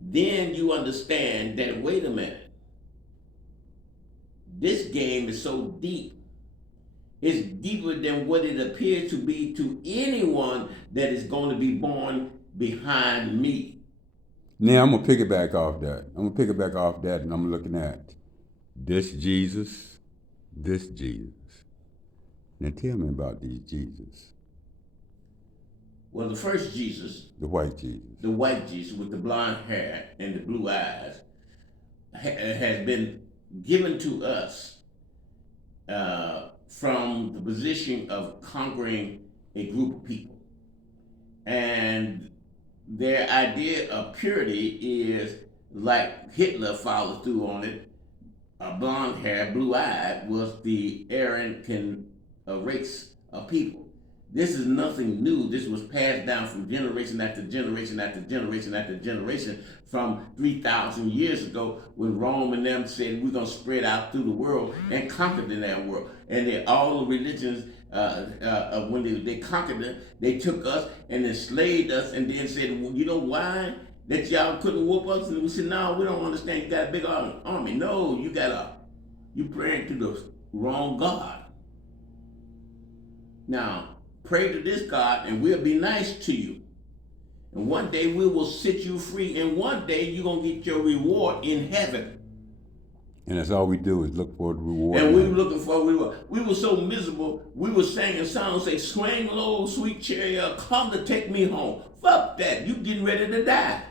then you understand that, wait a minute, this game is so deep. It's deeper than what it appears to be to anyone that is going to be born behind me. Now I'm gonna piggyback off that. And I'm looking at this Jesus, this Jesus. Now tell me about these Jesus. Well, the first Jesus, the white Jesus, with the blonde hair and the blue eyes, has been given to us from the position of conquering a group of people. And their idea of purity is like Hitler followed through on it. Blonde hair, blue eyed was the Aryan race of people. This is nothing new. This was passed down from generation after generation after generation after generation from 3,000 years ago when Rome and them said we're going to spread out through the world and conquer the damn world. And all the religions, when they conquered it, they took us and enslaved us and then said, well, you know why? That y'all couldn't whoop us? And we said, no, we don't understand. You got a big army. No, you praying to the wrong God. Now, pray to this God and we'll be nice to you. And one day we will set you free, and one day you're going to get your reward in heaven. And that's all we do is look for the reward. And we were looking for a reward. We were so miserable, we were singing songs say, swing low, sweet chariot, come to take me home. Fuck that, you getting ready to die.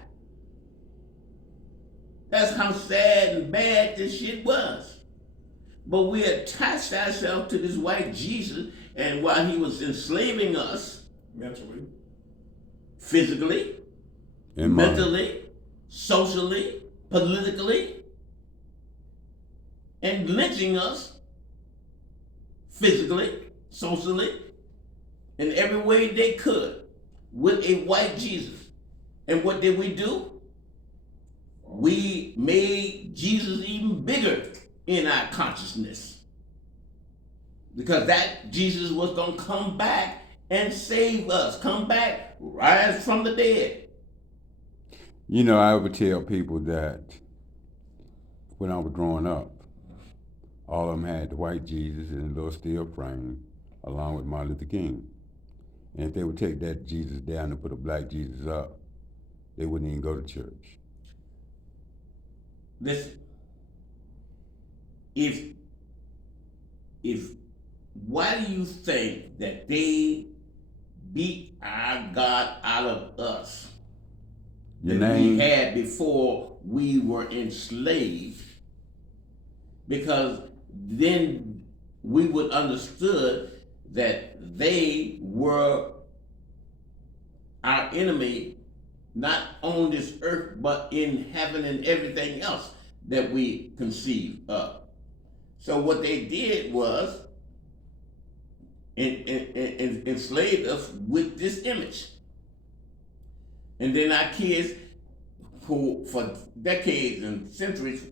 That's how sad and bad this shit was. But we attached ourselves to this white Jesus, and while he was enslaving us mentally, physically, and mentally, socially, politically, and lynching us physically, socially, in every way they could with a white Jesus. And what did we do? We made Jesus even bigger in our consciousness, because that Jesus was going to come back and save us, come back, rise from the dead. You know, I would tell people that when I was growing up, all of them had the white Jesus in a little steel frame, along with Martin Luther King. And if they would take that Jesus down and put a black Jesus up, they wouldn't even go to church. Listen, if why do you think that they beat our God out of us that we had before we were enslaved? Because then we would understood that they were our enemy, not on this earth, but in heaven and everything else that we conceive of. So what they did was enslaved us with this image. And then our kids, who for decades and centuries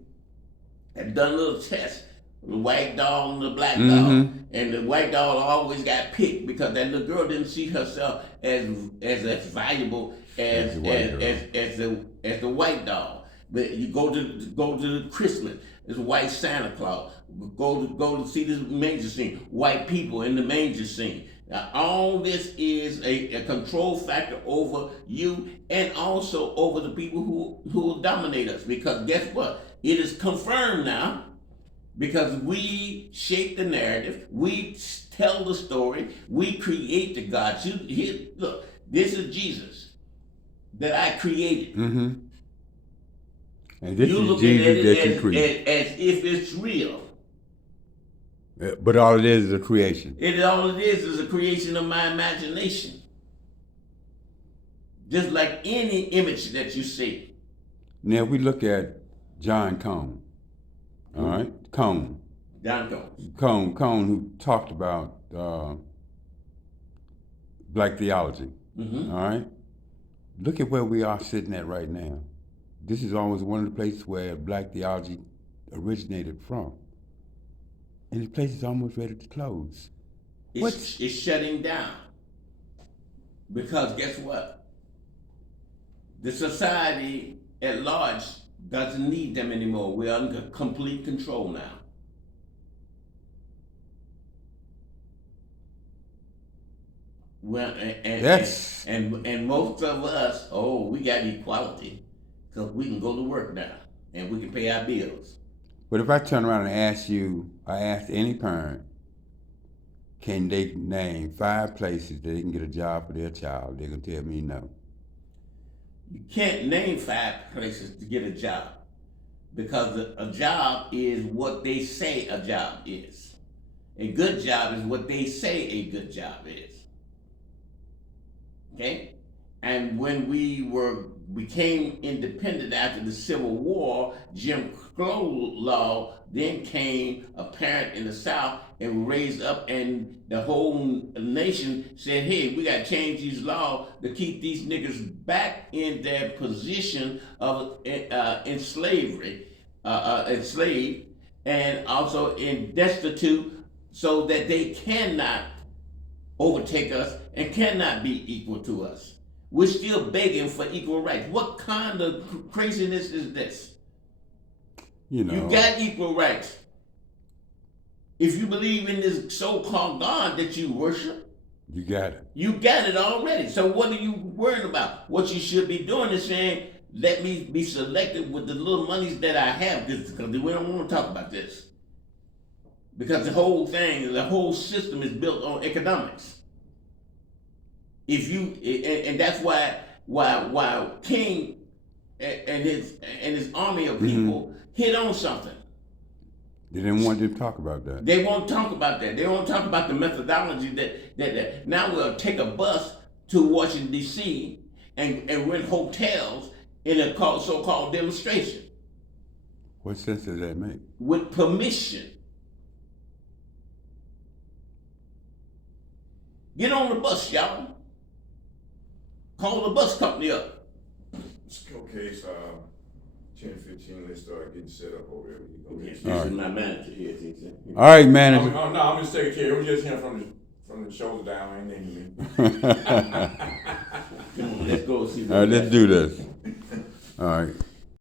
had done little tests, the white doll and the black doll. And the white doll always got picked because that little girl didn't see herself as valuable as the white doll. But you go to Christmas, it's white Santa Claus. Go to see this manger scene, white people in the manger scene. Now, all this is a control factor over you and also over the people who will dominate us. Because guess what? It is confirmed now, because we shape the narrative, we tell the story, we create the God. Look, this is Jesus that I created. And this you is look Jesus at it that you created. as if it's real. But all it is a creation. All it is a creation of my imagination. Just like any image that you see. Now we look at John Cone. All right? Cone. John Cone. Cone, who talked about black theology. All right? Look at where we are sitting at right now. This is almost one of the places where black theology originated from. And the place is almost ready to close. It's shutting down. Because guess what? The society at large doesn't need them anymore. We're under complete control now. Well, and most of us, we got equality, because we can go to work now and we can pay our bills. But if I turn around and ask any parent, can they name 5 places that they can get a job for their child? They're gonna tell me no. You can't name 5 places to get a job, because a job is what they say a job is. A good job is what they say a good job is. Okay? And when we became independent after the Civil War, Jim Crow law then came apparent in the South and raised up, and the whole nation said, hey, we got to change these laws to keep these niggas back in their position of in slavery, enslaved, and also in destitute, so that they cannot overtake us and cannot be equal to us. We're still begging for equal rights. What kind of craziness is this? You got equal rights. If you believe in this so-called God that you worship, you got it. You got it already. So what are you worried about? What you should be doing is saying, let me be selective with the little monies that I have, because we don't want to talk about this. Because the whole system is built on economics. If you and that's why King and his army of people hit on something. They didn't want to talk about that. They won't talk about that. They won't talk about the methodology that now we'll take a bus to Washington D.C. and rent hotels in a so-called demonstration. What sense does that make? With permission. Get on the bus, y'all. Call the bus company up. Okay, so 10:15, let's start getting set up over there. This is my manager here. All right, manager. No, I'm just taking care. It was just him from the shoulder down. Ain't naming me. Come on, let's go see. All right, let's do this. All right.